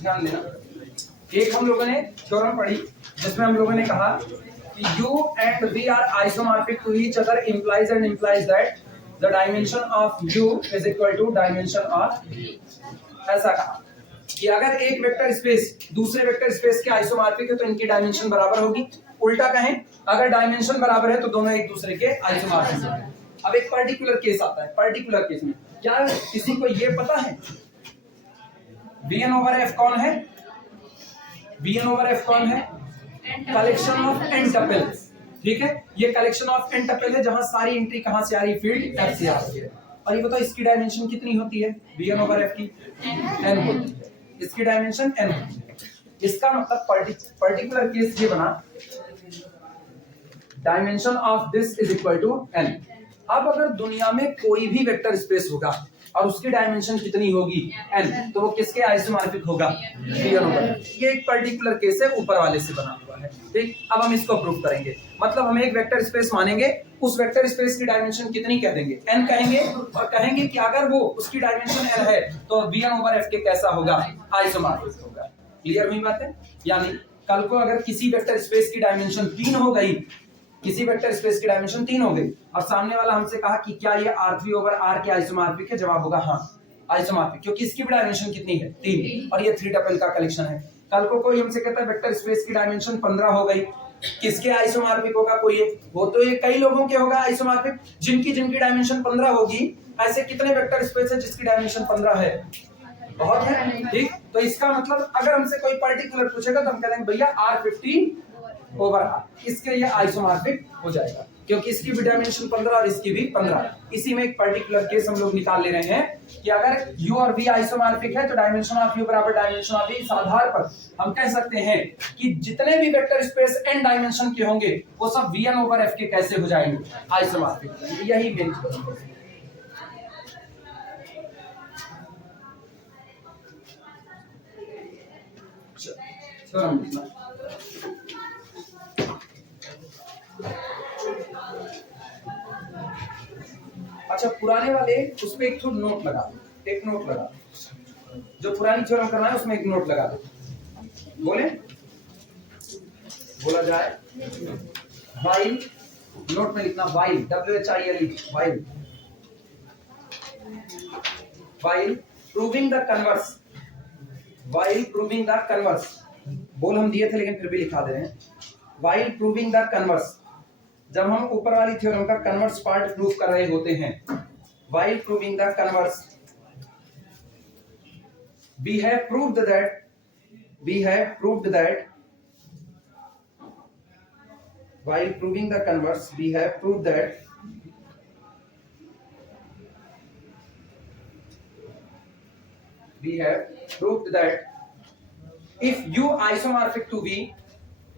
ध्यान देना, एक हम लोगों ने थ्योरम पढ़ी जिसमें हम लोगों ने कहा कि u and v are isomorphic to each other implies that the dimension of u is equal to dimension of v। ऐसा कहा कि अगर एक वेक्टर स्पेस दूसरे वेक्टर स्पेस के आइसोमॉर्फिक है तो इनकी डायमेंशन बराबर होगी। उल्टा कहें, अगर डायमेंशन बराबर है तो दोनों एक दूसरे के आइसोमॉर्फिक हैं। अब एक पर्टिकुलर केस आता है, पर्टिकुलर केस में क्या किसी को ये पता है Vn ओवर f कौन है? Vn ओवर f कौन है? Collection of n tuples. ठीक है, ये कलेक्शन ऑफ n टपल है जहां सारी एंट्री कहां से आ रही है? फील्ड f से आ रही है। और ये बताओ इसकी डायमेंशन कितनी होती है? Vn ओवर f की n होती है, इसकी डायमेंशन n होती है। इसका मतलब पर्टिकुलर केस ये बना dimension of this is equal to n। अब अगर दुनिया में कोई भी वेक्टर स्पेस होगा और उसकी डायमेंशन कितनी होगी? n, तो वो किसके आइसोमॉर्फिक होगा? Vn over f। ये एक पर्टिकुलर केस है, ऊपर वाले से बना हुआ है। ठीक, अब हम इसको प्रूव करेंगे। मतलब हम एक वेक्टर स्पेस मानेंगे, उस वेक्टर स्पेस की डायमेंशन कितनी कह देंगे? n कहेंगे, और कहेंगे कि अगर वो उसकी डायमेंशन n है तो Vn ओवर f के कैसा होगा? आइसोमॉर्फिक होगा। क्लियर हुई बात है? यानी कल को अगर किसी वेक्टर स्पेस की डायमेंशन 3 हो गई, किसी वेक्टर स्पेस की डायमेंशन 3 हो गई और सामने वाला हमसे कहा कि क्या ये R3 ओवर R के आइसोमॉर्फिक है? जवाब होगा हाँ, आइसोमॉर्फिक, क्योंकि इसकी भी डायमेंशन कितनी है? 3, और ये 3 टपल का कलेक्शन है। कल को कोई हमसे कहता है वेक्टर स्पेस की डायमेंशन 15 हो गई, किसके आइसोमॉर्फिक होगा? कोई एक, वो तो ये कई लोगों के होगा आइसोमॉर्फिक, जिनकी डायमेंशन 15 होगी। ऐसे कितने वेक्टर स्पेस है जिसकी डायमेंशन 15 है? बहुत है। ठीक, तो इसका मतलब अगर हमसे कोई पर्टिकुलर पूछेगा तो हम कह देंगे भैया R15 ओवर R, इसके लिए आइसोमॉर्फिक हो जाएगा, क्योंकि इसकी भी डायमेंशन 15 और इसकी भी 15। इसी में एक पर्टिकुलर केस हम लोग निकाल ले रहे हैं कि अगर u और v आइसोमॉर्फिक है तो डायमेंशन ऑफ u बराबर डायमेंशन ऑफ v। इस आधार पर हम कह सकते हैं कि जितने भी वेक्टर स्पेस n डायमेंशन के होंगे वो सब Vn ओवर f के कैसे हो जाएंगे? आइसोमॉर्फिक। यही मेन है। अच्छा, पुराने वाले उसमें एक तो नोट लगा दो, एक नोट लगा दो, जो पुरानी थ्योरम करना है उसमें एक नोट लगा दो। बोले, बोला जाए वाइल, नोट में लिखना while, WHILE, while, while proving the converse, while proving the converse. बोल हम दिए थे लेकिन फिर भी लिखा दे रहे हैं। वाइल प्रूविंग द कन्वर्स, जब हम ऊपर वाली थ्योरम का कन्वर्स पार्ट प्रूव कर रहे होते हैं, while proving the converse we have proved that while proving the converse we have proved that if u isomorphic to v,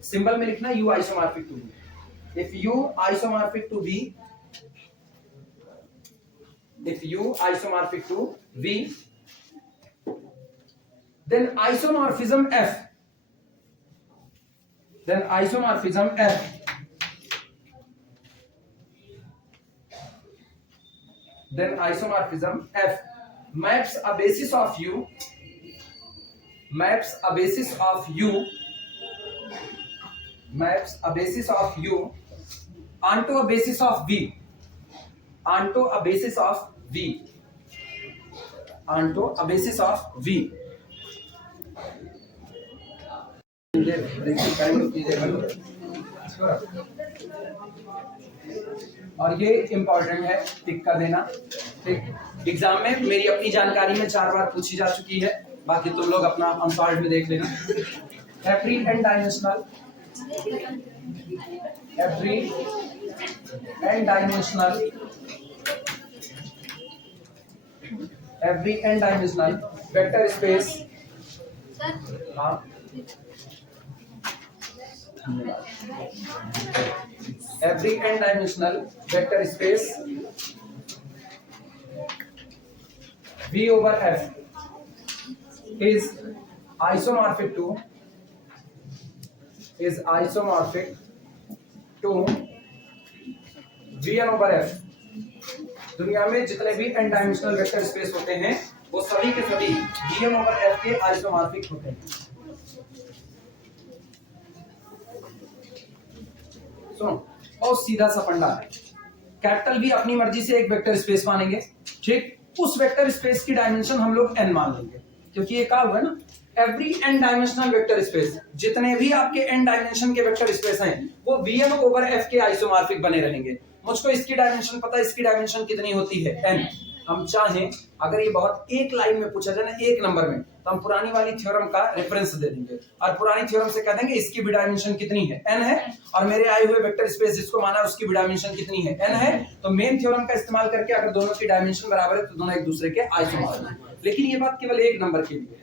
symbol में लिखना u isomorphic to v, if u isomorphic to v, if u isomorphic to v, then isomorphism f, then isomorphism f then isomorphism f maps a basis of u, maps a basis of u, maps a basis of u onto a basis of v, onto a basis of v, onto a basis of v। और ये important है, टिक कर देना। ठीक, exam में मेरी अपनी जानकारी में 4 बार पूछी जा चुकी है, बाकी तुम लोग अपना अनसॉल्व में देख लेना। Every n dimensional, every n dimensional vector space, हाँ every n dimensional vector space V over F is isomorphic to Vn/f। दुनिया में जितने भी n डायमेंशनल वेक्टर स्पेस होते हैं वो सभी के सभी Vn/f के आइसोमॉर्फिक होते हैं। सुनो, बहुत सीधा सा फंडा है। कैपिटल V अपनी मर्जी से एक वेक्टर स्पेस मानेंगे, ठीक, उस वेक्टर स्पेस की डायमेंशन हम लोग n मान लेंगे, क्योंकि ये कहा हुआ है ना, every n dimensional vector space, जितने भी आपके n डायमेंशन के वेक्टर स्पेस हैं वो Vn/f के आइसोमॉर्फिक बने रहेंगे। मुझको इसकी डायमेंशन पता है, इसकी डायमेंशन कितनी होती है n। हम चाहें अगर ये बहुत एक लाइन में पूछा जाए ना, एक नंबर में, तो हम पुरानी वाली थ्योरम का रेफरेंस दे देंगे और पुरानी थ्योरम से कह देंगे इसकी भी डायमेंशन कितनी है, n है, और मेरे आए हुए वेक्टर स्पेस जिसको माना उसकी भी डायमेंशन कितनी है, n है। तो मेन थ्योरम का इस्तेमाल करके अगर दोनों की डायमेंशन बराबर है तो दोनों एक दूसरे के आइसोमॉर्फिक हैं। लेकिन ये बात केवल एक नंबर के लिए है।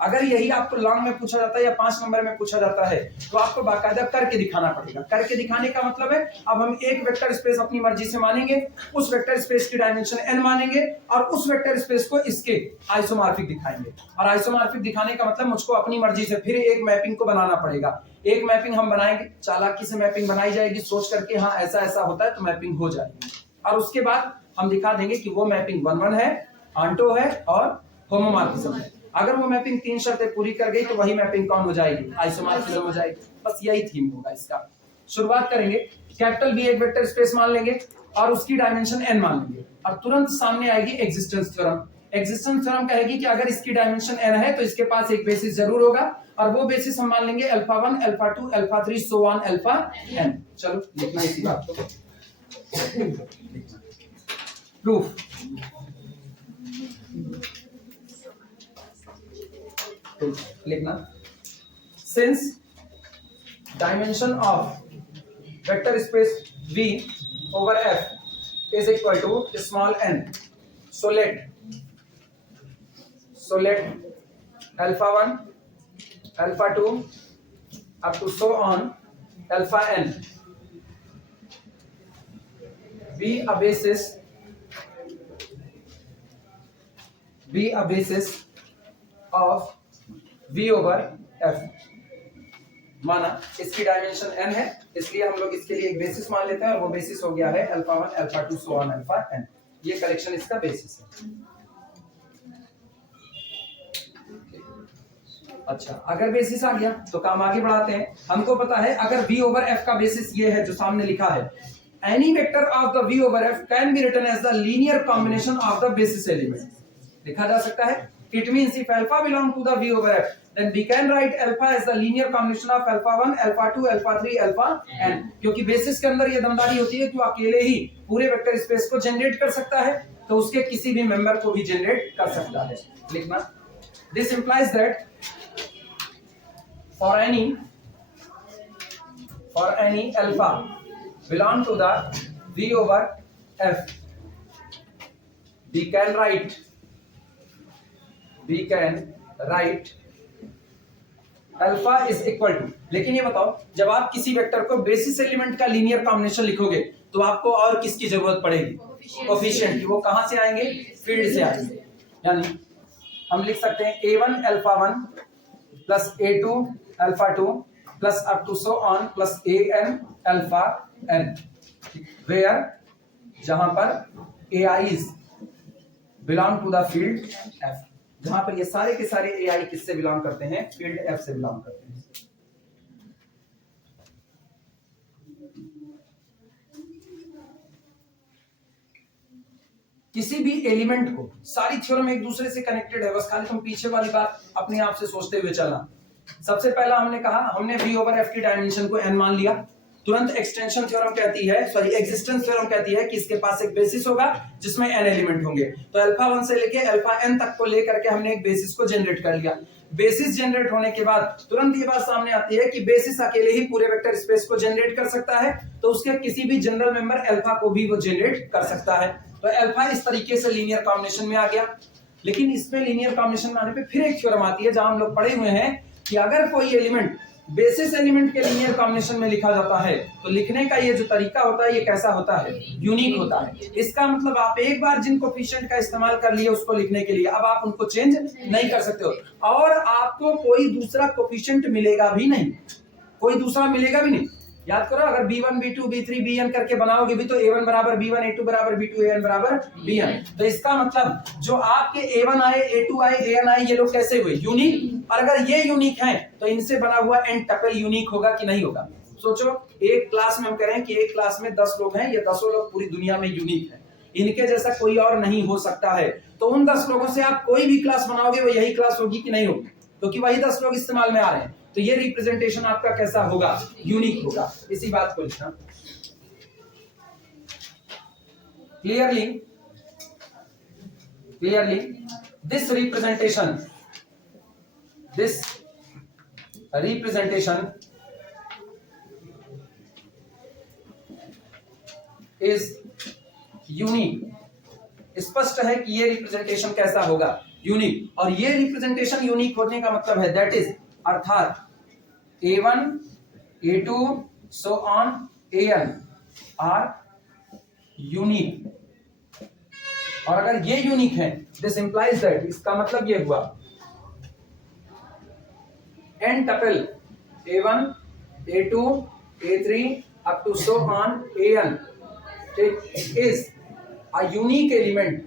अगर यही आपको लॉन्ग में पूछा जाता है या 5 नंबर में पूछा जाता है तो आपको बाकायदा करके दिखाना पड़ेगा। करके दिखाने का मतलब है अब हम एक वेक्टर स्पेस अपनी मर्जी से मानेंगे, उस वेक्टर स्पेस की डायमेंशन n मानेंगे और उस वेक्टर स्पेस को इसके आइसोमॉर्फिक दिखाएंगे। और आइसोमॉर्फिक दिखाने का मतलब मुझको अपनी मर्जी से फिर एक मैपिंग को बनाना पड़ेगा। एक मैपिंग हम बनाएंगे, चालाकी से मैपिंग बनाई जाएगी, सोच करके हाँ ऐसा ऐसा होता है तो मैपिंग हो जाएगी, और उसके बाद हम दिखा देंगे कि वो मैपिंग 1-1 है, ऑन्टो है और होमोमॉर्फिज्म है। अगर वो मैपिंग 3 शर्तें पूरी कर गई तो वही मैपिंग कौन हो जाएगी, आइसोमॉर्फिज्म हो जाएगी। बस यही थीम होगा इसका। शुरुआत करेंगे, कैपिटल V एक वेक्टर स्पेस मान लेंगे और उसकी डायमेंशन n मान लेंगे, और तुरंत सामने आएगी एग्जिस्टेंस थ्योरम। एग्जिस्टेंस थ्योरम कहेगी कि अगर इसकी डायमेंशन n है तो इसके पास एक बेसिस जरूर होगा, और वो बेसिस हम मान लेंगे α1, α2, α3 so on αn। चलो लिखना इसी बात को। प्रूफ, लिखना, since dimension of vector space V/f is equal to small n, so let α1, α2 up to so on αn be a basis of V/f। माना इसकी डायमेंशन n है, इसलिए हम लोग इसके लिए एक बेसिस मान लेते हैं, और वो बेसिस हो गया है α1, α2 so on αn। ये कलेक्शन इसका बेसिस है। अच्छा, अगर बेसिस आ गया तो काम आगे बढ़ाते हैं। हमको पता है अगर V/f का बेसिस ये है जो सामने लिखा है, any vector of the V/f can be written as the linear combination of the basis element. लिखा जा सकता है, it means if alpha belong to the V/f then we can write alpha as the linear combination of α1, α2, α3, αn। क्योंकि basis के अंदर ये दमदारी होती है कि वो अकेले ही पूरे वेक्टर स्पेस को जनरेट कर सकता है, तो उसके किसी भी मेंबर को भी जनरेट कर सकता है। लिखना, this implies that for any alpha belong to the V/f we can write alpha is equal to. लेकिन ये बताओ, जब आप किसी वेक्टर को बेसिस एलिमेंट का लीनियर कॉम्बिनेशन लिखोगे तो आपको और किसकी जरूरत पड़ेगी, कोफिशिएंट की। वो कहां से आएंगे, फील्ड से आएंगे। यानी हम लिख सकते हैं a1 α1 plus a2 α2 plus up to so on plus an αn, where जहां पर ai's belong to the field f, जहां पर ये सारे के सारे ai किससे बिलोंग करते हैं, फील्ड f से बिलोंग करते हैं। किसी भी एलिमेंट को, सारी थ्योरम एक दूसरे से कनेक्टेड है, बस खाली तुम पीछे वाली बात अपने आप से सोचते हुए चलना। सबसे पहला हमने कहा, हमने V/f की डायमेंशन को n मान लिया, तुरंत एक्सटेंशन थ्योरम कहती है, सॉरी एक्सिस्टेंस थ्योरम कहती है कि इसके पास एक बेसिस होगा जिसमें n एलिमेंट होंगे। तो α1 से लेके αn तक को लेकर के हमने एक बेसिस को जनरेट कर लिया। बेसिस जनरेट होने के बाद तुरंत ये बात सामने आती है कि बेसिस अकेले ही पूरे वेक्टर स्पेस को जनरेट कर सकता है, तो उसके किसी भी जनरल मेंबर अल्फा को भी वो जनरेट कर सकता है। तो अल्फा इस तरीके से लीनियर कॉम्बिनेशन में आ गया। लेकिन इसमें लीनियर कॉम्बिनेशन में आने पे फिर एक थ्योरम आती है जहां हम लोग पढ़े हुए हैं कि अगर कोई एलिमेंट बेसिस एलिमेंट के लीनियर कॉम्बिनेशन में लिखा जाता है तो लिखने का ये जो तरीका होता है ये कैसा होता है, यूनिक होता है। इसका मतलब आप एक बार जिन कोफिशिएंट का इस्तेमाल कर लिए उसको लिखने के लिए, अब आप उनको चेंज नहीं कर सकते हो, और आपको कोई दूसरा कोफिशिएंट मिलेगा भी नहीं, कोई दूसरा मिलेगा भी नहीं। याद करो, अगर B1 B2 B3 Bn करके बनाओगे भी तो A1 बराबर B1 A2 बराबर B2 An बराबर Bn। तो इसका मतलब जो आपके A1 आए A2 आए An आए ये लोग कैसे हुए? यूनिक। और अगर ये यूनिक हैं तो इनसे बना हुआ n टपल यूनिक होगा कि नहीं होगा? सोचो, एक क्लास में हम कह रहे हैं कि एक क्लास में 10 लोग हैं, ये 10 लोग पूरी दुनिया में यूनिक है, इनके जैसा कोई और नहीं हो सकता है। तो उन 10 लोगों से आप कोई भी क्लास बनाओगे वो यही क्लास होगी कि नहीं होगी? क्योंकि वही 10 लोग इस्तेमाल में आ रहे हैं। तो ये रिप्रेजेंटेशन आपका कैसा होगा? यूनिक होगा। इसी बात को लिखना clearly. This representation is unique. स्पष्ट है कि ये रिप्रेजेंटेशन कैसा होगा? यूनिक। और ये रिप्रेजेंटेशन यूनिक होने का मतलब है दैट इज अर्थात A1 A2 so on An are unique. और अगर ये यूनिक है दिस इंप्लाइज दैट, इसका मतलब ये हुआ n tuple A1 A2 A3 up to so on An is a unique element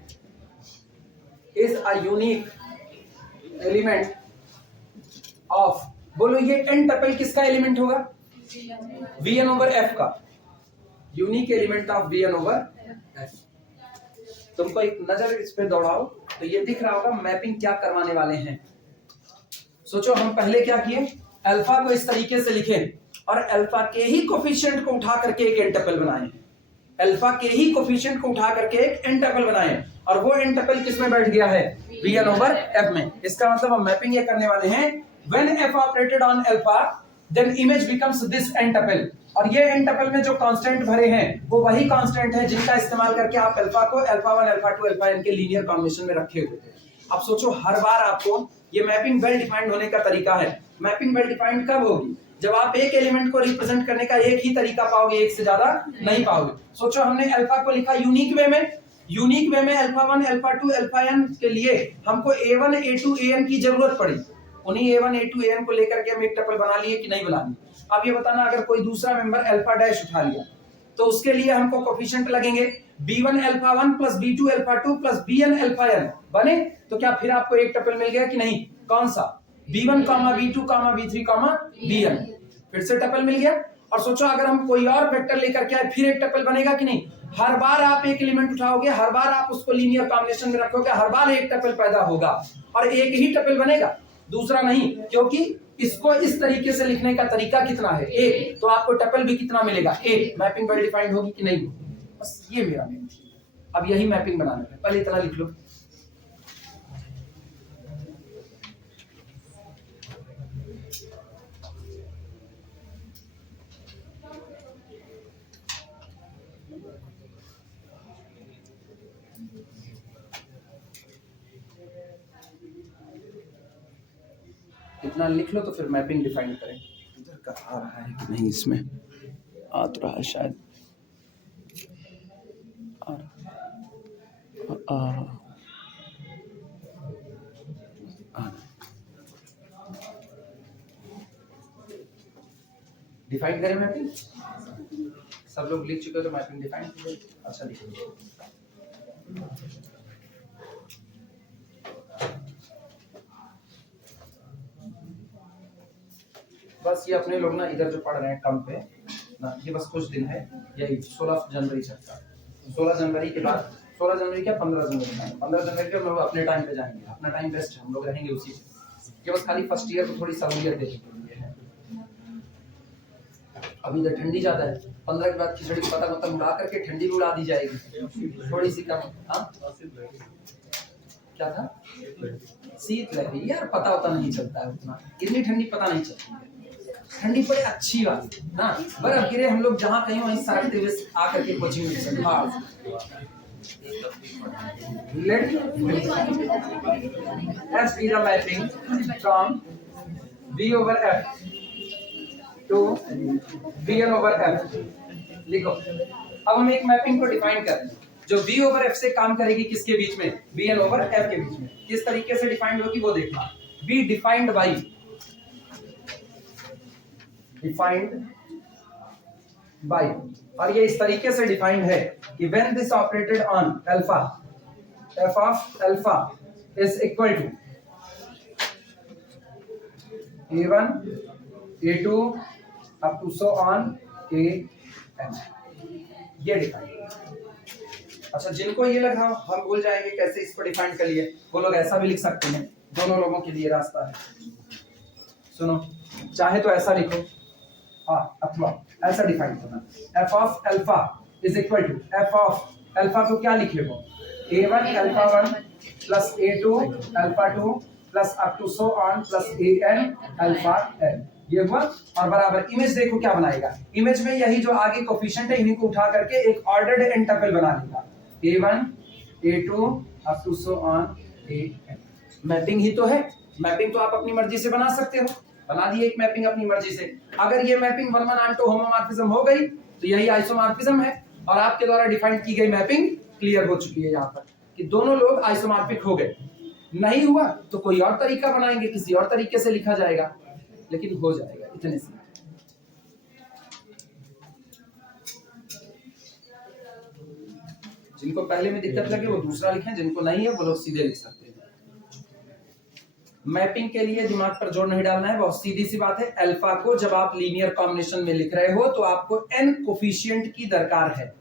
of, बोलो ये n टपल किसका एलिमेंट होगा? Vn ओवर f का। Unique element of Vn over f। तुमको एक नजर इस पे दौड़ाओ तो ये दिख रहा होगा मैपिंग क्या करवाने वाले हैं। सोचो, हम पहले क्या किए, अल्फा को इस तरीके से लिखे और अल्फा के ही कोफिशिएंट को उठा करके एक n टपल बनाए। अल्फा के ही कोफिशिएंट को उठा करके एक n टपल बनाए और वो n टपल किस में बैठ गया है? Vn ओवर f में। इसका मतलब हम मैपिंग ये करने वाले हैं when f operated on alpha then image becomes this n tuple। और ये n tuple में जो कांस्टेंट भरे हैं वो वही कांस्टेंट है जिनका इस्तेमाल करके आप अल्फा को अल्फा 1 अल्फा 2 अल्फा n के लीनियर कॉम्बिनेशन में रखे हुए थे। अब सोचो, हर बार आपको ये मैपिंग वेल डिफाइंड होने का तरीका है। मैपिंग वेल डिफाइंड कब होगी? जब आप एक एलिमेंट को रिप्रेजेंट करने का एक ही तरीका पाओगे, एक से ज्यादा नहीं पाओगे। सोचो, हमने अल्फा को लिखा यूनिक वे में अल्फा 1 अल्फा 2 अल्फा n के लिए हमको A1 A2 An की जरूरत पड़ी। उन्हीं A1 A2 An को लेकर के हम एक टपल बना लिए कि नहीं बना लिए? अब ये बताना, अगर कोई दूसरा मेंबर अल्फा डैश उठा लिया तो उसके लिए हमको कोफिशिएंट लगेंगे B1 alpha 1 plus B2 alpha 2 plus Bn alpha n बने। तो क्या फिर आपको एक टपल मिल गया कि नहीं? कौन सा? B1 B2 B3 Bn, फिर से टपल मिल गया। और सोचो, अगर हम कोई और वेक्टर लेकर के आए फिर एक टपल बनेगा कि नहीं? हर बार आप एक एलिमेंट उठाओगे, हर बार आप उसको लीनियर कॉम्बिनेशन में रखोगे, हर बार एक टपल पैदा होगा और एक ही टपल बनेगा, दूसरा नहीं। क्योंकि इसको इस तरीके से लिखने का तरीका कितना है? एक। तो आपको टपल भी कितना मिलेगा? एक। मैपिंग वेल डिफाइंड होगी कि नहीं? बस ये मेरा मेन। अब यही मैपिंग बनाना है, पहले इतना लिख लो। इतना लिख लो तो फिर मैपिंग डिफाइन करें। इधर का आ रहा है कि नहीं? इसमें आ तो रहा है शायद। डिफाइन करें मैपिंग। सब लोग लिख चुके हो तो मैपिंग डिफाइन। अच्छा लिखो। बस ये अपने लोग ना इधर जो पढ़ रहे हैं कम पे ना, ये बस कुछ दिन है, यही 16 जनवरी तक। 16 जनवरी के बाद 16 जनवरी क्या 15 जनवरी 15 जनवरी के हम लोग अपने टाइम पे जाएंगे। अपना टाइम बेस्ट है, हम लोग रहेंगे उसी पे। ये बस खाली फर्स्ट ईयर को थोड़ी सहूलियत देने के लिए है। अभी तो ठंडी ज्यादा है, 15 के बाद खिचड़ी पता मतलब उड़ा करके ठंडी भी उड़ा दी जाएगी थोड़ी सी कम। हाँ क्या था? शीत लहरी। यार पता होता नहीं चलता है उतना, इतनी ठंडी पता नहीं चलती है। ठंडी पड़े अच्छी बात ना, बर्फ गिरे, हम लोग जहाँ कहीं वहीं सड़कते हुए आकर के कोचिंग में चले। Let's see the mapping from V over F to Vn over F। लिखो, अब हम एक मैपिंग को डिफाइन कर रहे हैं जो V over F से काम करेगी किसके बीच में? Vn over F के बीच में। किस तरीके से डिफाइंड होगी वो देखना। बी डिफाइंड बाई बाय, और ये इस तरीके से डिफाइंड है कि when this operated on alpha, f of alpha is equal to a1 a2 up to so on an, ये डिफाइंड। अच्छा, जिनको ये लगा हम भूल जाएंगे कैसे इसको डिफाइन कर लिए, वो लोग ऐसा भी लिख सकते हैं, दोनों लोगों के लिए रास्ता है। सुनो, चाहे तो ऐसा लिखो, हाँ, अथवा ऐसा डिफाइन करना, f of alpha is equal to, f of alpha को क्या लिखे हो, a1 alpha 1 plus a2 alpha 2 plus up to so on plus an alpha n, ये हुआ। और बराबर इमेज देखो क्या बनाएगा, इमेज में यही जो आगे कोफिशिएंट है इन्हीं को उठा करके एक ऑर्डर्ड एन टपल बना लेगा, a1 a2 up to so on an। Mapping ही तो है, मैपिंग तो आप अपनी मर्जी से बना सकते हो, बना दिए एक मैपिंग अपनी मर्जी से। अगर ये मैपिंग 1 1 ऑन्टो होमोमॉर्फिज्म हो गई तो यही आइसोमॉर्फिज्म है, और आपके द्वारा डिफाइन की गई मैपिंग क्लियर हो चुकी है यहाँ पर कि दोनों लोग आइसोमॉर्फिक हो गए। नहीं हुआ तो कोई और तरीका बनाएंगे, किसी और तरीके से लिखा जाएगा, लेकिन हो जाएगा इतने से। जिनको पहले में दिक्कत लगे वो दूसरा लिखें, जिनको नहीं है वो लोग सीधे लिख सकते हैं। मैपिंग के लिए दिमाग पर जोर नहीं डालना है, बहुत सीधी सी बात है। अल्फा को जब आप लीनियर कॉम्बिनेशन में लिख रहे हो तो आपको n कोफिशिएंट की दरकार है,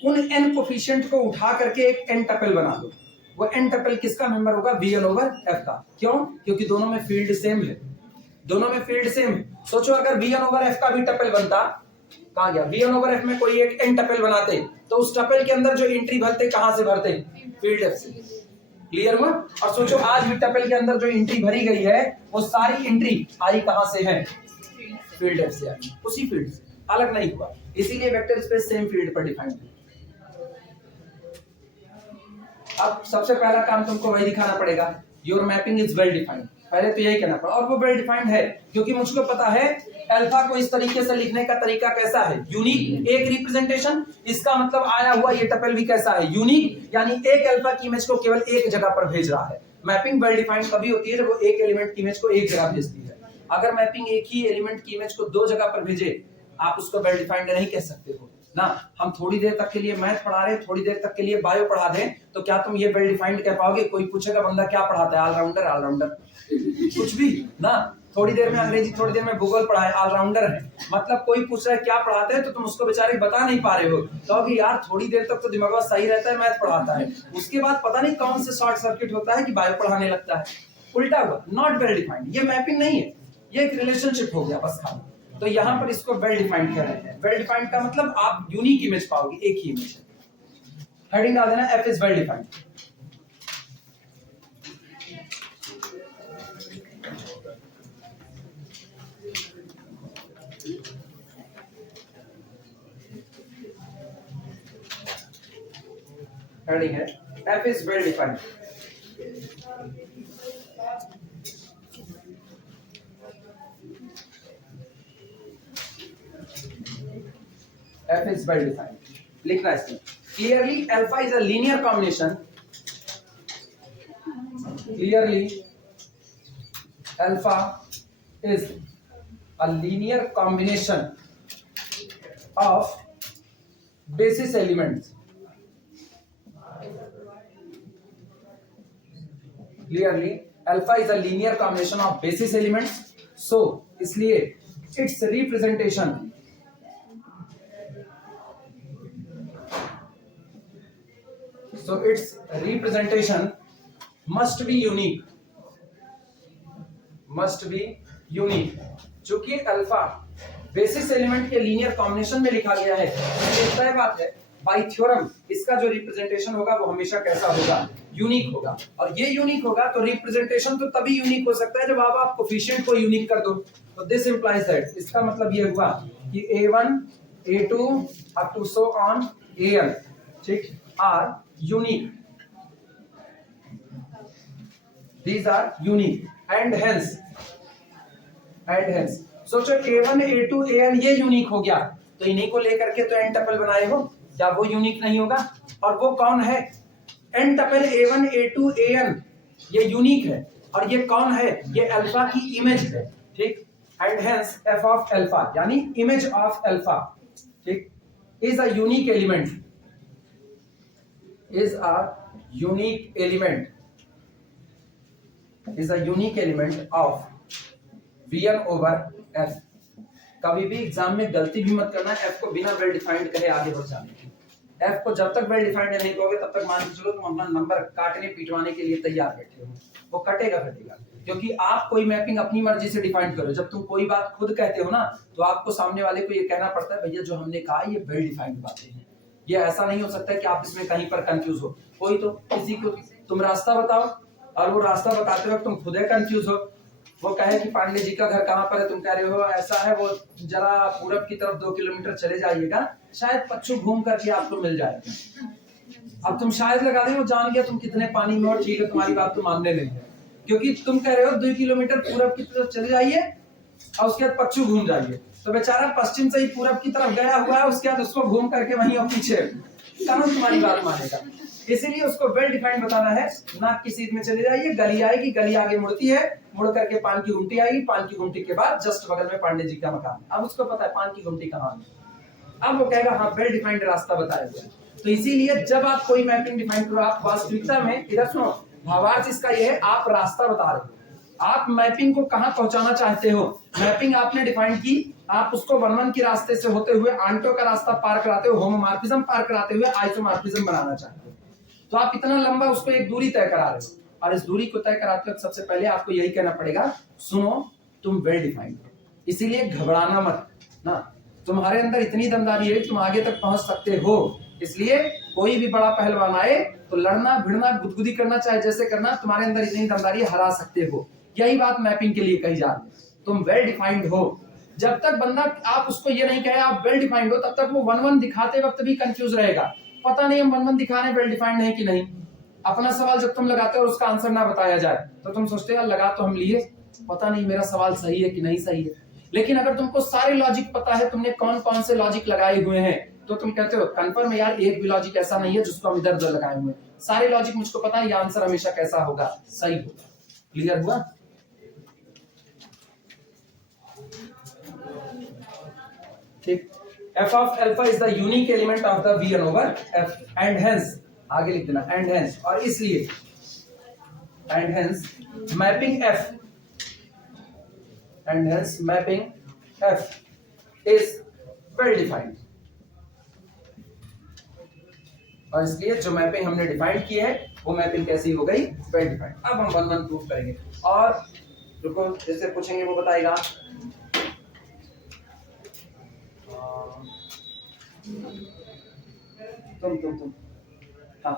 उन n कोफिशिएंट को उठा करके एक n टपल बना दो। वो n टपल किसका मेंबर होगा, Vn ओवर f का। क्यों? क्योंकि दोनों में फील्ड सेम है, दोनों में फील्ड सेम है। सोचो अगर Vn ओवर f का भी टपल बनता, कहा गया Vn ओवर f में कोई एक n टपल बनाते तो उस टपल के अंदर जो एंट्री भरते कहां से भरते, फील्ड f से। क्लियर हुआ? और सोचो आज भी टपल के अंदर जो एंट्री भरी गई है वो सारी एंट्री आई कहां से है, फील्ड f से आई, उसी फील्ड से, अलग नहीं हुआ। इसीलिए वेक्टर स्पेस सेम फील्ड पर डिफाइंड है। अब सबसे पहला काम तुमको वही दिखाना पड़ेगा, your mapping is well defined, पहले तो यही कहना पड़ा। और वो वेल डिफाइंड है क्योंकि मुझको पता है अल्फा को इस तरीके से लिखने का तरीका कैसा है, यूनिक, एक रिप्रेजेंटेशन। इसका मतलब आया हुआ ये टपल भी कैसा है, यूनिक, यानी एक अल्फा की इमेज को केवल एक जगह पर भेज रहा है। मैपिंग वेल डिफाइंड कभी होती है जब वो एक एलिमेंट की इमेज को एक जगह भेजती है। अगर मैपिंग एक ही एलिमेंट की इमेज को दो जगह पर भेजे, आप उसको वेल डिफाइंड नहीं कह सकते हो ना। हम थोड़ी देर तक के लिए मैथ पढ़ा रहे हैं, थोड़ी देर तक के लिए बायो पढ़ा दें, तो क्या तुम ये वेल डिफाइंड कह पाओगे? कोई पूछेगा बंदा क्या पढ़ाता है, ऑलराउंडर, ऑलराउंडर कुछ भी ना। थोड़ी देर में अंग्रेजी, थोड़ी देर में भूगोल पढ़ाए, ऑलराउंडर है। मतलब कोई पूछ रहा है क्या पढ़ाते हैं तो तुम उसको बेचारे बता नहीं पा रहे हो, क्योंकि यार थोड़ी देर तक तो दिमाग सही रहता है, मैथ पढ़ाता है, उसके बाद पता नहीं कौन से शॉर्ट सर्किट होता है कि बायो पढ़ाने लगता है। उल्टा हुआ, नॉट वेल डिफाइंड। ये मैपिंग नहीं है, ये एक रिलेशनशिप हो गया बस खाली। तो यहां पर इसको वेल डिफाइंड कर रहे हैं। वेल डिफाइंड का मतलब आप यूनिक इमेज पाओगे, एक ही इमेज है। हेडिंग डाल देना, F is well defined. Heading है F is well defined. F is well defined. लिखना इसमें clearly alpha is a linear combination. Clearly alpha is a linear combination of basis elements. Clearly alpha is a linear combination of basis elements. So इसलिए its representation must be unique. चूंकि alpha basis element के linear combination में लिखा गया है, तय बात है बाय थ्योरम इसका जो रिप्रेजेंटेशन होगा वो हमेशा कैसा होगा, यूनिक होगा। और ये यूनिक होगा तो रिप्रेजेंटेशन तो तभी यूनिक हो सकता है जब आप कोफिशिएंट को यूनिक कर दो। तो दिस इंप्लाइज दैट, इसका मतलब ये हुआ कि a1 a2 up to so on an, ठीक, are unique. These are unique and hence सोचो a1 a2 an ये यूनिक हो गया तो इन्हीं को लेकर के तो n टपल बनाए हो, क्या वो यूनिक नहीं होगा? और वो कौन है? n tuple a1 a2 an ये यूनिक है, और ये कौन है? ये अल्फा की इमेज है, ठीक। And hence f of alpha यानी इमेज ऑफ अल्फा ठीक, is a unique element, is a unique element, is a unique element of Vn over F। कभी भी एग्जाम में गलती भी मत करना, F को बिना वेल डिफाइंड कहे आगे बढ़ जाने की। F को जब तक वेल डिफाइंड नहीं कहोगे तब तक मान के चलो तुम अपना नंबर काटने पिटवाने के लिए तैयार बैठे हो, वो कटेगा कटेगा। क्योंकि आप कोई मैपिंग अपनी मर्जी से डिफाइन करो, जब तुम कोई बात खुद कहते हो ना तो आपको सामने वाले को ये कहना पड़ता है भैया जो हमने कहा ये वेल डिफाइंड बातें हैं, ये ऐसा नहीं हो सकता कि आप इसमें कहीं पर कंफ्यूज हो। कोई तो किसी को तुम रास्ता बताओ और वो रास्ता बताते वक्त तुम खुद कंफ्यूज हो, वो कहे कि पांडे जी का घर कहाँ पर है, तुम कह रहे हो ऐसा है, वो जरा पूरब की तरफ 2 किलोमीटर चले जाइएगा, शायद पश्चिम घूम करके आपको मिल जाएगा। अब तुम शायद लगा रहे हो, जान गया तुम कितने पानी में हो, ठीक है तुम्हारी बात तो मानने नहीं है, क्योंकि तुम कह रहे हो 2 किलोमीटर पूरब की तरफ चले जाइए और उसके बाद पश्चिम घूम जाइए, तो बेचारा पश्चिम से ही पूरब की तरफ गया हुआ है, उसके बाद उसको घूम करके वहीं और पीछे कहाँ तुम्हारी बात मानेगा। इसीलिए उसको वेल डिफाइंड बताना है, ना की सीध में चले जाइए, गली आएगी, गली आगे मुड़ती है, मुड़ करके पान की गुमटी आएगी, पान की गुमटी के बाद जस्ट बगल में पांडे जी का मकान। अब उसको पता है पान की गुमटी कहाँ है, अब वो कहेगा हाँ वेल डिफाइंड रास्ता बताया गया। तो इसीलिए जब आप कोई मैपिंग डिफाइन करो, आप वास्तविकता में, इधर सुनो, भावार्थ इसका ये है आप रास्ता बता रहे हो, आप मैपिंग को कहां पहुंचाना चाहते हो। मैपिंग आपने डिफाइन की, आप उसको 1-1 के रास्ते से होते हुए आंटो का रास्ता पार कराते हो, होमोमॉर्फिज्म पार कराते हुए आइसोमॉर्फिज्म बनाना चाहते हो, तो आप इतना लंबा उसको एक दूरी तय करा रहे हो, और इस दूरी को तय कराते वक्त सबसे पहले आपको यही कहना पड़ेगा, सुनो तुम वेल डिफाइंड हो, इसीलिए घबराना मत ना, तुम्हारे अंदर इतनी दमदारी है तुम आगे तक पहुंच सकते हो। इसलिए कोई भी बड़ा पहलवान आए तो लड़ना भिड़ना गुदगुदी करना चाहे जैसे करना, तुम्हारे अंदर इतनी दमदारी हरा सकते हो। यही बात मैपिंग के लिए कही जा रही है, तुम वेल डिफाइंड हो। जब तक बंदा आप उसको ये नहीं कहे आप वेल डिफाइंड हो, तब तक वो 1-1 दिखाते वक्त भी कंफ्यूज रहेगा, पता नहीं हम 1-1 दिखा रहे हैं वेल डिफाइंड है कि नहीं। अपना सवाल जब तुम लगाते हो और उसका आंसर ना बताया जाए तो तुम सोचते हो लगा तो हम लिए, पता नहीं मेरा सवाल सही है कि नहीं सही है। लेकिन अगर तुमको सारे लॉजिक पता है, तुमने कौन कौन से लॉजिक लगाए हुए हैं, तो तुम कहते हो कंफर्म है यार एक भी लॉजिक ऐसा नहीं है जिसको हम इधर उधर लगाए हुए हैं, सारे लॉजिक मुझको पता है, ये आंसर हमेशा कैसा होगा, सही होगा। क्लियर हुआ? ठीक, f of alpha is the unique element of the Vn over f and hence, आगे लिख देना and hence, और इसलिए and hence mapping f and hence mapping f is well defined, और इसलिए जो मैपिंग हमने डिफाइन की है वो मैपिंग कैसी हो गई, वेल डिफाइंड। अब हम 1-1 प्रूफ करेंगे, और रुको जैसे पूछेंगे वो बताएगा। तुम हाँ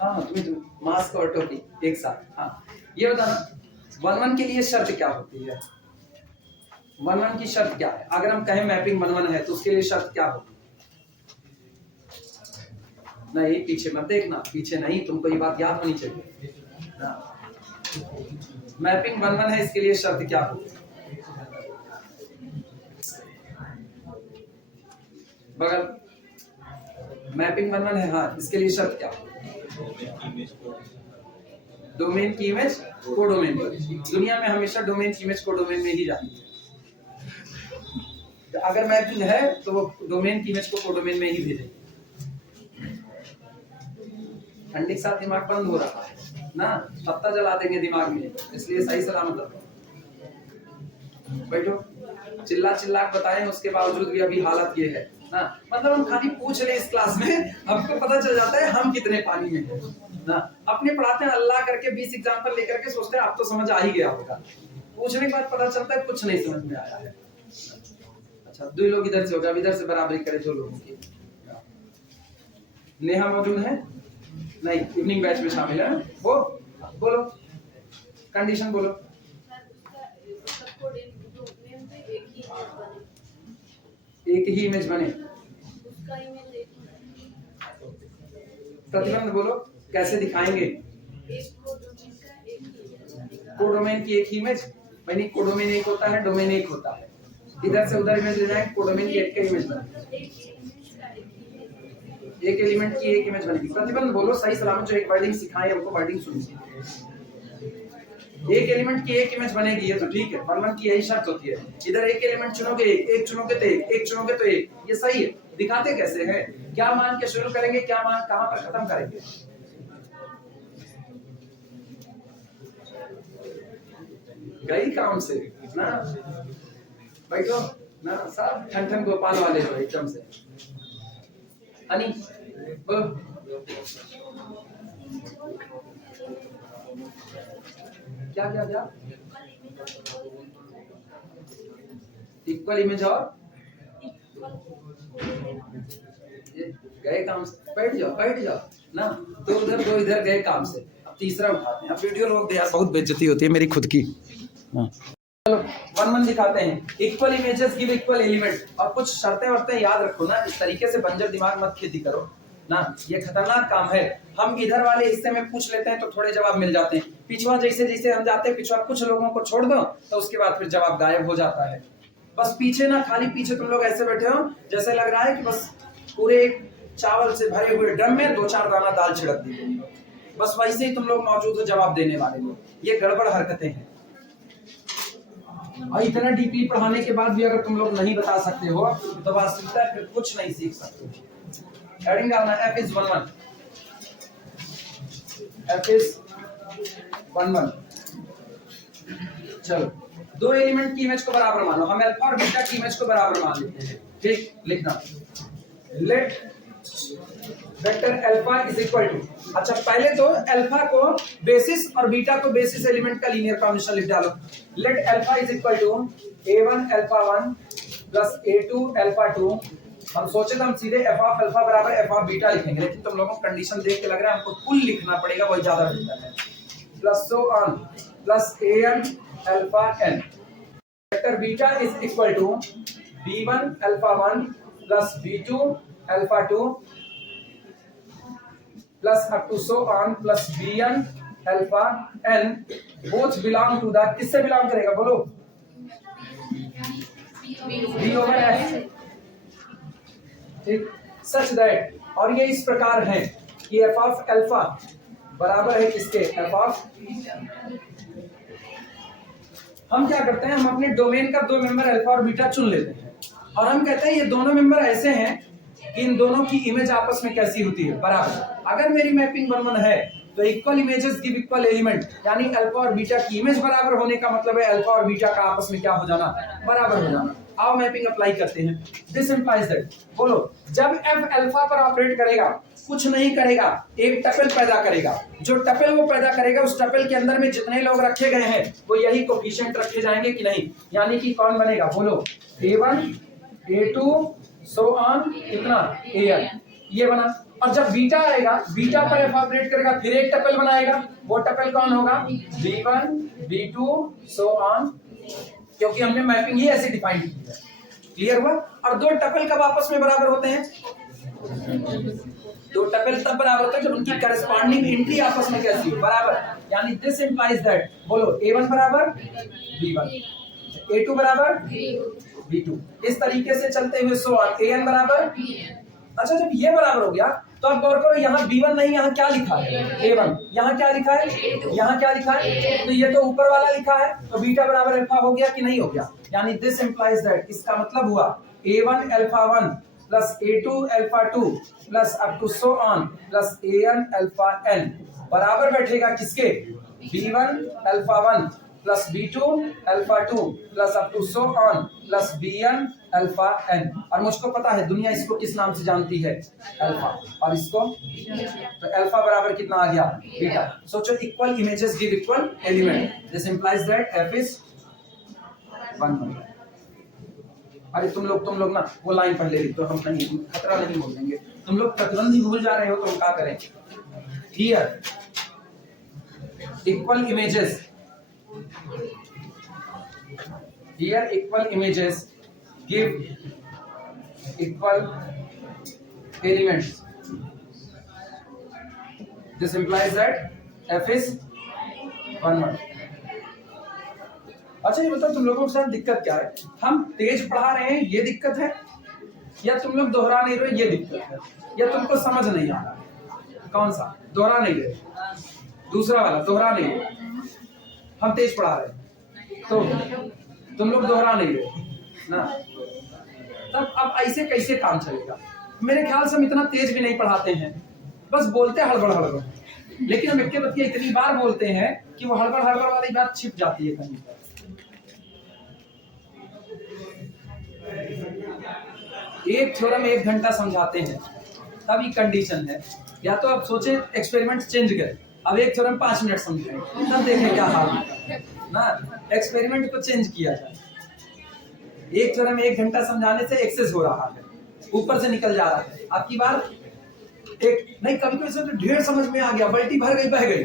हाँ तुम मास्क और टोपी एक साथ। हाँ ये बताना 1-1 के लिए शर्त क्या होती है, 1-1 की शर्त क्या है। अगर हम कहें मैपिंग 1-1 है तो उसके लिए शर्त क्या होगी। नहीं पीछे मत देखना, पीछे नहीं, तुमको ये बात याद होनी चाहिए। मैपिंग 1-1 है, इसके लिए शर्त क्या होगी। बगल मैपिंग 1-1 है, हाँ इसके लिए शर्त क्या, डोमेन की इमेज कोडोमेन में। दुनिया में हमेशा डोमेन की इमेज कोडोमेन में ही जाती है, अगर मैपिंग है तो वो डोमेन की इमेज को कोडोमेन में ही भेजेगी। ठंडी के साथ दिमाग बंद हो रहा है ना, पत्ता जला देंगे दिमाग में, इसलिए सही सलामत रखो। बैठो, चिल्ला चिल्ला बताएं उसके बावजूद भी अभी हालत ये है ना, मतलब हम खाली पूछ रहे इस क्लास में, हमको पता चल जाता है हम कितने पानी में हैं ना। अपने पढ़ाते हैं अल्लाह करके 20 एग्जाम्पल लेकर के सोचते हैं आप तो समझ आ ही गया होगा, पूछने के बाद पता चलता है कुछ नहीं समझ में आया है। अच्छा 2 लोग इधर से होगा, अब इधर से बराबरी करें 2 लोगों की। नेहा मौजूद है नहीं, इवनिंग बैच में शामिल है वो, बोलो कंडीशन बोलो। एक ही इमेज बने, प्रतिबंध बोलो कैसे दिखाएंगे। कोडोमेन की एक ही इमेज, यानी कोडोमेन एक होता है, डोमेन एक होता है, इधर से उधर इमेज ले जाए, कोडोमेन की एक इमेज बने, एक एलिमेंट की एक इमेज बनेगी। प्रतिबंध बोलो सही सलामत, जो एक वर्डिंग सिखाए हमको वर्डिंग सुनिए। एक एलिमेंट की एक इमेज बनेगी, ये तो ठीक है, 1 1 की यही शर्त होती है। इधर एक एलिमेंट चुनोगे एक चुनोगे तो एक चुनोगे तो एक, ये सही है। दिखाते कैसे हैं, क्या मान के शुरू करेंगे, क्या मान कहां पर खत्म करेंगे? गई काम से ना, बैठो ना, सब ठन ठन गोपाल वाले हो एकदम से। हनी बोलो, क्या क्या क्या? इक्वल इमेज और गए काम से, बैठ जाओ ना, तो उधर दो इधर गए काम से। अब तीसरा उठाते हैं, अब वीडियो लोग यार बहुत बेइज्जती होती है मेरी खुद की। चलो 1 1 दिखाते हैं। Equal images give equal element, और कुछ शर्तें वर्तें याद रखो ना, इस तरीके से बंजर दिमाग मत खेती करो ना, ये खतरनाक काम है। हम इधर वाले हिस्से में पूछ लेते हैं तो थोड़े जवाब मिल जाते हैं, पिछवा जैसे जैसे हम जाते हैं पिछवा कुछ लोगों को छोड़ दो तो उसके बाद फिर जवाब गायब हो जाता है। बस पीछे ना, खाली पीछे तुम लोग ऐसे बैठे हो जैसे लग रहा है कि बस पूरे चावल से भरे हुए ड्रम में 2-4 दाना दाल छिड़क दी गई, बस वैसे ही तुम लोग मौजूद हो जवाब देने वाले लोग। ये गड़बड़ हरकतें हैं, और इतना डीपली पढ़ाने के बाद भी अगर तुम लोग नहीं बता सकते हो तो वास्तविकता फिर कुछ नहीं सीख सकते। एडिंग डालना, f is 1 1, f is 1 1। चलो दो एलिमेंट की इमेज को बराबर मानो, हम अल्फा और बीटा की इमेज को बराबर मान लेते हैं। ठीक, लिखना let vector alpha is equal to, अच्छा पहले तो अल्फा को बेसिस और बीटा को बेसिस एलिमेंट का लीनियर कॉम्बिनेशन लिख डालो। Let alpha is equal to a1 alpha 1 plus a2 alpha 2। हम सोचे तो हम सीधे f ऑफ अल्फा बराबर f ऑफ बीटा लिखेंगे, लेकिन तुम लोगों को कंडीशन देख के लग रहा है हमको कुल लिखना पड़ेगा, वही ज्यादा बेहतर है। Plus so on plus an alpha n। Vector beta is equal to b1 alpha 1 plus b2 alpha 2 plus up to so on plus bn alpha n, both belong to the, किससे बिलोंग करेगा बोलो? b over f। ठीक, such that, और ये इस प्रकार है कि f ऑफ अल्फा बराबर है किसके? f ऑफ, हम क्या करते हैं, हम अपने डोमेन का दो मेंबर अल्फा और बीटा चुन लेते हैं, और हम कहते हैं ये दोनों मेंबर ऐसे हैं कि इन दोनों की इमेज आपस में कैसी होती है? बराबर। अगर मेरी मैपिंग 1 1 है तो equal images give equal element, यानी अल्फा और बीटा की इमेज बराबर होने का मतलब है अल्फा और बीटा का आपस में क्या हो जाना? बराबर हो जाना। आओ मैपिंग अप्लाई करते हैं। दिस इंप्लाइज दैट, बोलो जब f अल्फा पर ऑपरेट करेगा कुछ नहीं करेगा, एक टपल पैदा करेगा, जो टपल वो पैदा करेगा उस टपल के अंदर में जितने लोग रखे गए हैं वो यही कोफिशिएंट रखे जाएंगे कि नहीं? यानी कि कौन बनेगा बोलो? a1 a2 सो ऑन कितना an, ये बना। और जब बीटा आएगा, बीटा पर f ऑपरेट करेगा फिर एक टपल बनाएगा, वो टपल कौन होगा? b1 b2 सो ऑन, क्योंकि हमने मैपिंग ही ऐसे डिफाइन की है। क्लियर हुआ? और दो टपल कब आपस में बराबर होते हैं? दो टपल तब बराबर होते हैं जब उनकी करस्पॉन्डिंग एंट्री आपस में कैसी हो? बराबर। यानी दिस इंप्लाइज दैट, बोलो a1 बराबर b1, a2 बराबर b2, इस तरीके से चलते हुए सो ऑन an बराबर। अच्छा जब ये बराबर हो गया तो अब गौर करो, यहाँ b1 नहीं, यहाँ क्या लिखा है? a1, यहाँ क्या लिखा है? यहाँ क्या लिखा है? तो ये तो ऊपर वाला लिखा है, तो बीटा बराबर अल्फा हो गया कि नहीं हो गया? यानी दिस इंप्लाइज दैट, इसका मतलब हुआ a1 alpha 1 plus a2 alpha 2 plus up to so on plus an alpha n बराबर बैठेगा किसके? b1 alpha 1 plus b2 alpha 2 plus up to so on plus bn alpha n। और मुझको पता है दुनिया इसको किस नाम से जानती है? अल्फा। और इसको तो अल्फा बराबर कितना आ गया? बीटा। सोचो equal images give equal element, this implies that f is 1 1। अरे तुम लोग ना वो लाइन पढ़ ले, तो हम नहीं, खतरा नहीं बोल देंगे। तुम लोग प्रतिबंध ही भूल जा रहे हो तो हम क्या करें? Here equal images, here equal images give equal elements, this implies that f is 1 1। अच्छा ये बताओ तुम लोगों के साथ दिक्कत क्या है? हम तेज पढ़ा रहे हैं ये दिक्कत है, या तुम लोग दोहरा नहीं रहे ये दिक्कत है, या तुमको समझ नहीं आ रहा? कौन सा? दोहरा नहीं रहे, दूसरा वाला दोहरा नहीं रहे। हम तेज पढ़ा रहे हैं तो तुम लोग दोहरा नहीं रहे ना, तब अब ऐसे कैसे काम चलेगा? मेरे ख्याल से हम इतना तेज भी नहीं पढ़ाते हैं, बस बोलते हड़बड़ हड़बड़, लेकिन हम इक्के बतिया इतनी बार बोलते हैं कि वो हड़बड़ हड़बड़ वाली बात छिप जाती है कहीं। एक थ्योरम 1 घंटा समझाते हैं तब ये कंडीशन है, या तो आप सोचे एक्सपेरिमेंट चेंज करें, अब एक थ्योरम 5 मिनट समझाएं तब देखें क्या हाल है ना, एक्सपेरिमेंट को चेंज किया जाए। एक थ्योरम 1 घंटा समझाने से एक्सेस हो रहा है, ऊपर से निकल जा रहा है। आपकी बार एक नहीं, कभी कभी तो ढेर समझ में आ गया, बाल्टी भर गई बह गई,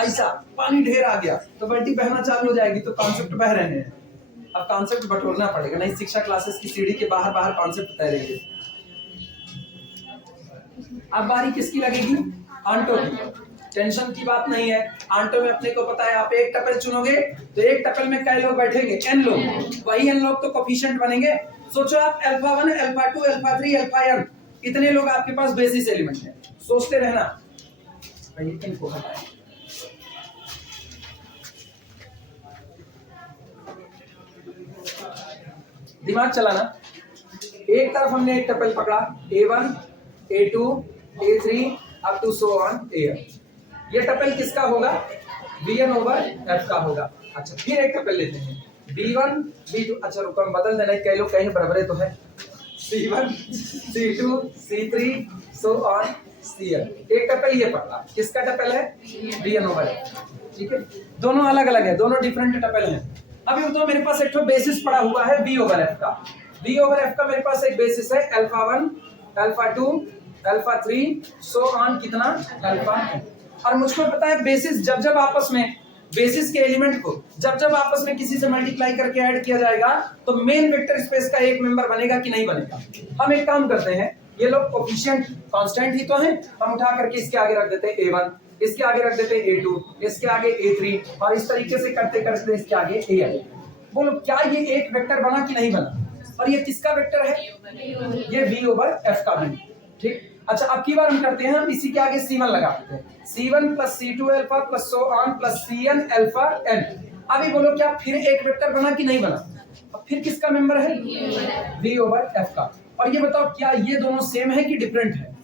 ऐसा पानी ढेर आ गया तो बाल्टी बहना चालू हो जाएगी, तो कॉन्सेप्ट बह रहे हैं, अब कॉन्सेप्ट बटोरना पड़ेगा, नहीं शिक्षा क्लासेस की सीढ़ी के बाहर बाहर कॉन्सेप्ट तैरेंगे। अब बारी किसकी लगेगी? आंटो की। टेंशन की बात नहीं है, आंटो में अपने को पता है आप एक टपल चुनोगे तो एक टपल में कई लोग बैठेंगे? n लोग, वही n लोग तो कोफिशिएंट बनेंगे। सोचो आप alpha 1, alpha 2, alpha 3, alpha n, इतने लोग आपके पास बेसिस एलिमेंट है, सोचते रहना। इनको हटाएं, दिमाग चलाना। एक तरफ हमने एक टपल पकड़ा A1, A2, A3 up to so on AN, ये टपल किसका होगा? Bn ओवर F का होगा। अच्छा फिर एक टपल लेते हैं B1, B2, अच्छा रुको हम बदल देना, कई लोग कहीं बराबर तो है, C1, C2, C3 so on Cn। एक टपल ये पकड़ा, किसका टपल है? Bn ओवर F, ठीक है, दोनों अलग अलग है, दोनों डिफरेंट टपल हैं। अभी तो मेरे पास एक तो बेसिस पड़ा हुआ है B ओवर F का, B ओवर F का मेरे पास एक बेसिस है alpha 1, alpha 2, alpha 3 so on कितना? Alpha n। और मुझको पता है बेसिस जब जब आपस में, बेसिस के एलिमेंट को जब जब आपस में किसी से मल्टीप्लाई करके ऐड किया जाएगा तो मेन वेक्टर स्पेस का एक मेंबर बनेगा कि नहीं बनेगा? हम एक काम करते हैं, ये लोग कोफिशिएंट कांस्टेंट ही तो हैं, हम उठा करके इसके आगे रख देते हैं A1, इसके आगे रख देते हैं A2, इसके आगे A3, और इस तरीके से करते करते इसके आगे AN। बोलो क्या ये एक वेक्टर बना कि नहीं बना? और ये किसका वेक्टर है? ये B ओवर F का भी, ठीक। अच्छा अब की बार हम करते हैं, हम इसी के आगे C1 लगा देते हैं, C1 plus C2 alpha plus so on plus Cn alpha n। अभी बोलो क्या फिर एक वेक्टर बना कि नहीं बना? अब फिर किसका मेंबर है? B ओवर F का। और ये बताओ क्या ये दोनों सेम है कि डिफरेंट है?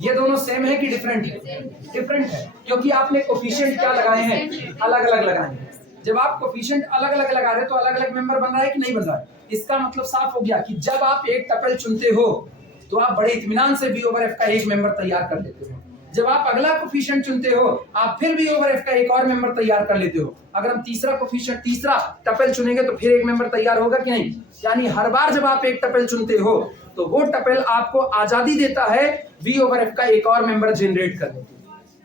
ये दोनों सेम है कि डिफरेंट है? डिफरेंट है, क्योंकि आपने कोफिशिएंट क्या लगाए हैं? अलग अलग लगाए हैं। जब आप कोफिशिएंट अलग अलग लगा रहे हो तो अलग अलग मेंबर बन रहा है कि नहीं बन रहा है? इसका मतलब साफ हो गया कि जब आप एक टपल चुनते हो तो आप बड़े इत्मीनान से B ओवर F का एक मेंबर तैयार कर लेते हो। जब आप अगला कोफिशिएंट चुनते हो आप फिर B ओवर F का एक और मेंबर तैयार कर लेते हो। अगर हम तीसरा कोफिशिएंट, तीसरा टपल चुनेंगे तो फिर एक मेंबर तैयार होगा कि नहीं? यानी हर बार जब आप एक टपल चुनते हो तो वो टपल आपको आजादी देता है B ओवर F का एक और मेंबर जनरेट करने की।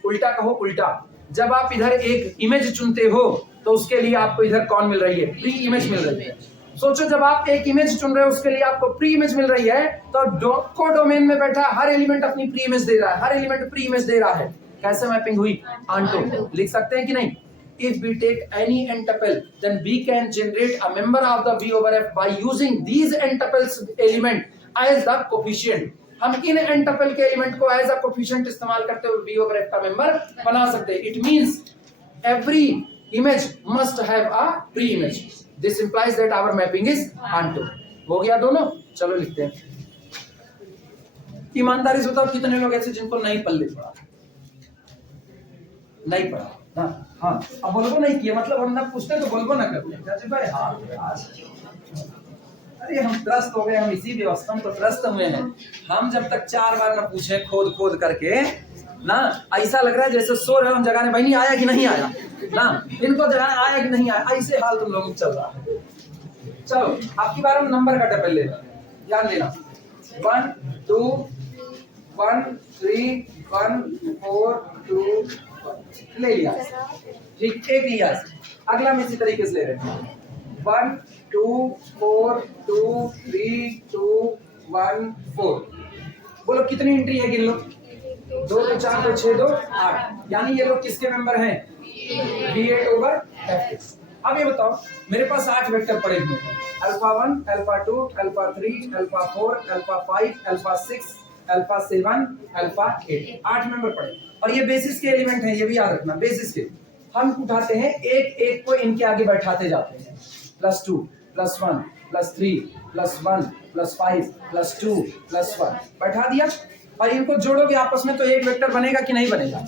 उल्टा कहो उल्टा, जब आप इधर एक इमेज चुनते हो तो उसके लिए आपको इधर कौन मिल रही है? प्री इमेज मिल रही है। सोचो जब आप एक इमेज चुन रहे हो उसके लिए आपको प्री इमेज मिल रही है, तो को डोमेन में बैठा हर एलिमेंट अपनी प्री इमेज दे रहा है, हर एलिमेंट प्री इमेज दे रहा है। कैसे मैपिंग हुई? आंटो। लिख सकते हैं कि नहीं? If we take any n tuple, then we can generate a member of the B over F by using these n tuples element as the coefficient। हम इन n tuple के एलिमेंट को as a coefficient इस्तेमाल करते हुए B over F का member बना सकते हैं। It means every image must have a pre-image। This implies that our mapping is onto। हो गया दोनों? चलो लिखते हैं। ईमानदारी से बताओ कितने लोग ऐसे जिनको नहीं पल्ले पड़ा? नहीं पड़ा? हाँ, अब बोलबो नहीं किया मतलब हम ना पूछते तो बोलबो ना करते भाई। हाँ अरे हम त्रस्त हो गए, हम इसी व्यवस्था में तो त्रस्त हुए हैं। हम जब तक 4 बार ना पूछे खोद खोद करके ना, ऐसा लग रहा है जैसे सो रहे हम जगाने, भाई नहीं आया कि नहीं आया ना, इनको जगाने आया कि नहीं आया, ऐसे हाल तुम लोगों को चल रहा है। चलो आपकी बार हम नंबर का टपल ले, ध्यान देना। 1 2 1 3 1 4 2 ले लिया, ठीक, एक लिया। अगला हम इसी तरीके से ले रहे हैं। 1 2 4 2 3 2 1 4। बोलो कितनी एंट्री है? गिन लो। 2 2 4 2 6 2 8। यानी ये लोग किसके मेंबर हैं? B8 over F। अब ये बताओ मेरे पास 8 वेक्टर पड़े हुए हैं, alpha 1 alpha 2 alpha 3 alpha 4 alpha 5 alpha 6 alpha 7 alpha 8। 8 member पड़े और ये बेसिस के एलिमेंट हैं, ये भी याद रखना बेसिस के। हम उठाते हैं एक एक को इनके आगे बैठाते जाते हैं, +2 +1 +3 +1 +5 +2 +1 बैठा दिया। और इनको जोड़ोगे आपस में तो एक वेक्टर बनेगा कि नहीं बनेगा?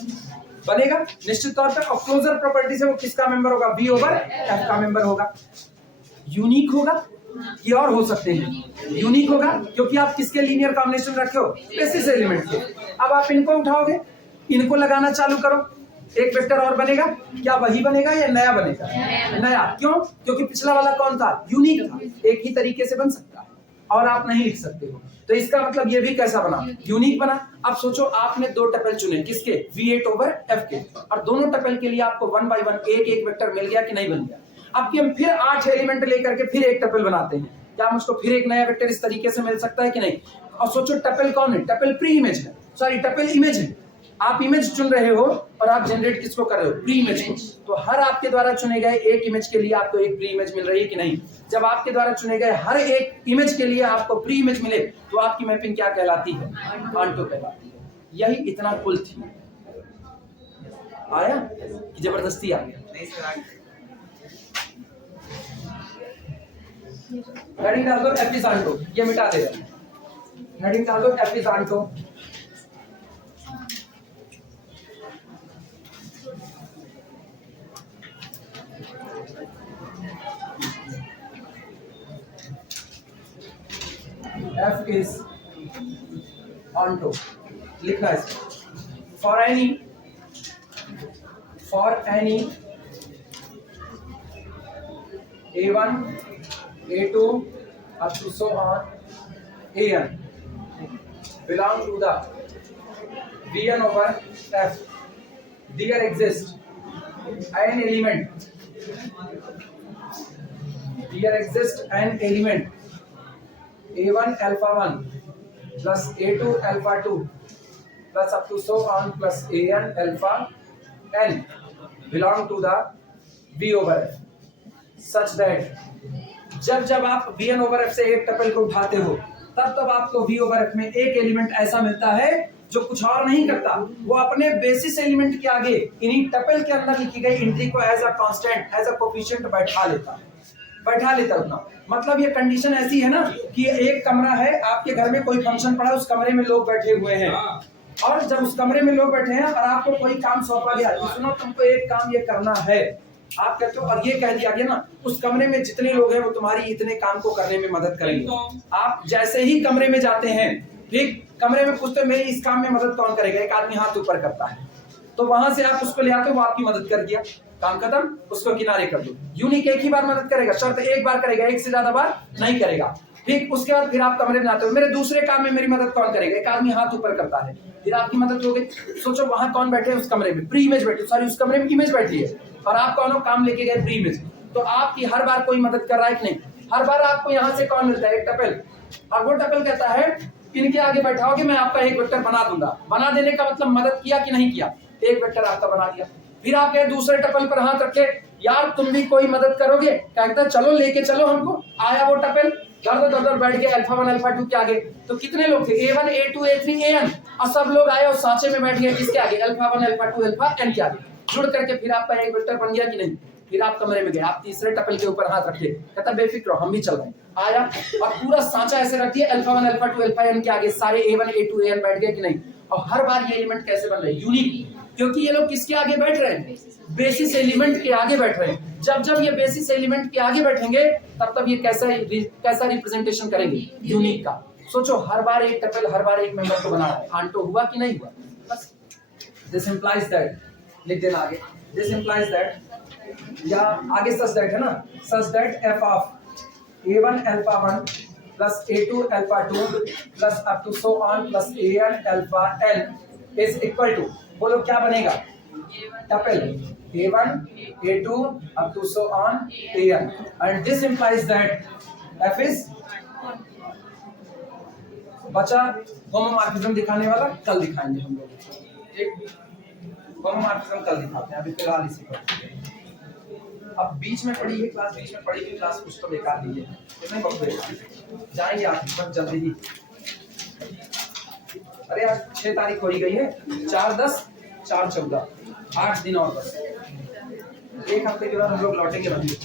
बनेगा निश्चित तौर पर। और क्लोजर प्रॉपर्टी से वो किसका मेंबर होगा? V ओवर F का मेंबर होगा। यूनिक होगा ये और हो सकते हैं, यूनिक होगा क्योंकि आप किसके लीनियर कॉम्बिनेशन रखे हो? बेसिस एलिमेंट के। अब आप इनको उठाओगे, इनको लगाना चालू करो, एक वेक्टर और बनेगा। क्या वही बनेगा या नया बनेगा? नया। क्यों? क्योंकि पिछला वाला कौन था? यूनिक था। एक ही तरीके से बन सकता है और आप नहीं लिख सकते हो। तो इसका मतलब ये भी कैसा बना? यूनिक बना। अब सोचो आपने दो टपल चुने, किसके? V8 ओवर F के, और दोनों टपल के लिए आपको 1 by 1 एक एक वेक्टर मिल गया कि नहीं बन गया? अब कि हम फिर 8 एलिमेंट लेकर के फिर एक टपल बनाते हैं, क्या मुझको फिर एक नया वेक्टर इस तरीके से मिल सकता है कि नहीं? और सोचो टपल कौन है? टपल प्री इमेज है, सॉरी टपल इमेज है। आप इमेज चुन रहे हो और आप जनरेट किसको कर रहे हो? प्री इमेज को। तो हर आपके द्वारा चुने गए एक इमेज के लिए आपको एक प्री इमेज मिल रही है कि नहीं? जब आपके द्वारा चुने गए हर एक इमेज के लिए आपको प्री इमेज मिले तो आपकी मैपिंग क्या कहलाती है? ऑन्टो कहलाती है। यही इतना पुल थी। आया कि जबरदस्ती आ गया? हेडिंग डाल दो F is ऑन्टो, ये मिटा देगा। हेडिंग डाल दो F is onto. F is onto लिखना है इसको। for any A1 A2 up to so on AN belong to the Vn over F, there exists an element A1 alpha 1 plus A2 alpha 2 plus up to so on plus AN alpha n belong to the V over F, such that जब जब आप Vn over F से एक tuple को उठाते हो तब तब आपको V over F में एक एलिमेंट ऐसा मिलता है जो कुछ और नहीं करता, वो अपने बेसिस एलिमेंट के आगे इन्हीं टपल के अंदर लिखी गई एंट्री को as a constant, as a coefficient बैठा लेता उतना। मतलब ये कंडीशन ऐसी है ना कि एक कमरा है, आपके घर में कोई फंक्शन पड़ा, उस कमरे में लोग बैठे हुए हैं, और जब उस कमरे में लोग बैठे हैं और आपको कोई काम सौंपा गया, तो सुनो तुमको एक काम ये करना है, आप कहते हो, और ये कह दिया गया ना उस कमरे में जितने लोग हैं वो तुम्हारी इतने काम को करने में मदद करेंगे। आप जैसे ही कमरे में जाते हैं, ठीक, कमरे में पूछते हो मेरी इस काम में मदद कौन करेगा, एक आदमी हाथ ऊपर करता है, तो वहां से आप उसको ले आते हो, वो आपकी मदद कर दिया, काम खत्म, उसको किनारे कर दो। यूनिक एक ही बार मदद करेगा, शर्त एक बार करेगा, एक से ज्यादा बार नहीं करेगा। ठीक, उसके बाद फिर आप कमरे में आते हो, मेरे दूसरे काम में मेरी मदद कौन करेगा, एक आदमी हाथ ऊपर करता है, फिर आपकी मदद हो गई। सोचो वहां कौन बैठे हैं, उस कमरे में प्री इमेज बैठी, सॉरी उस कमरे में इमेज बैठी है, और आप कौन काम लेके गए, प्री इमेज, तो आपकी हर बार कोई मदद कर रहा है कि नहीं? हर बार आपको यहाँ से कौन मिलता है, एक टपल, और वो टपल कहता है इनके आगे बैठाओगे मैं आपका एक वेक्टर बना दूंगा। बना देने का मतलब मदद किया कि नहीं किया, एक वेक्टर आपका बना दिया। फिर आप गए दूसरे टपल पर हाथ रखे, यार तुम भी कोई मदद करोगे, कहता चलो लेके चलो हमको, आया वो टपल, दर बैठ गए अल्फा 1 अल्फा 2 के आगे, तो कितने लोग थे, A1 A2 A3 AN, और सब लोग आए और सांचे में बैठ गए किसके आगे, अल्फा 1 अल्फा 2 अल्फा n के आगे, जुड़ करके फिर आपका एक वेक्टर बन गया कि नहीं? फिर आप कमरे में गए, आप तीसरे टपल के ऊपर हाथ रखे, कहता बेफिक्र रहो हम भी चल रहे हैं, आया और पूरा सांचा ऐसे रख दिया, अल्फा 1 अल्फा 2 अल्फा n के आगे सारे A1 A2 AN बैठ गए कि नहीं? और हर बार ये एलिमेंट कैसे बन रहे हैं, यूनिक, क्योंकि ये लोग किसके आगे बैठ रहे हैं, बेसिस एलिमेंट के आगे बैठ रहे हैं। जब जब ये बेसिस एलिमेंट के आगे बैठेंगे तब तब ये कैसा रिप्रेजेंटेशन करेंगे, यूनिक का। सोचो हर बार एक टपल हर बार एक मेंबर को बना रहा है, आंटो हुआ कि नहीं हुआ? बस दिस इंप्लाइज दैट, लिख देना आगे, दिस इंप्लाइज दैट, या आगे सच दैट है ना, such that f of A1 alpha 1 plus A2 alpha 2 plus up to so on plus AN alpha n is equal to, बोलो क्या बनेगा, tuple A1 A2 up to so on AN, and this implies that F is, बचा homomorphism दिखाने वाला, कल दिखाएंगे हम लोग, ठीक, होमोमॉर्फिज्म कल दिखाते हैं, अभी फिलहाल इसी पर। अब बीच में पढ़ी है क्लास, बीच में पढ़ी हुई क्लास कुछ तो बेकार नहीं है, कितने वक्त जाएंगे आप बहुत जल्दी ही। अरे आज 6 तारीख हो ही गई है, 4/10 4/14, 8 दिन और बस। एक हफ्ते के बाद हम लोग लौटेंगे भाई।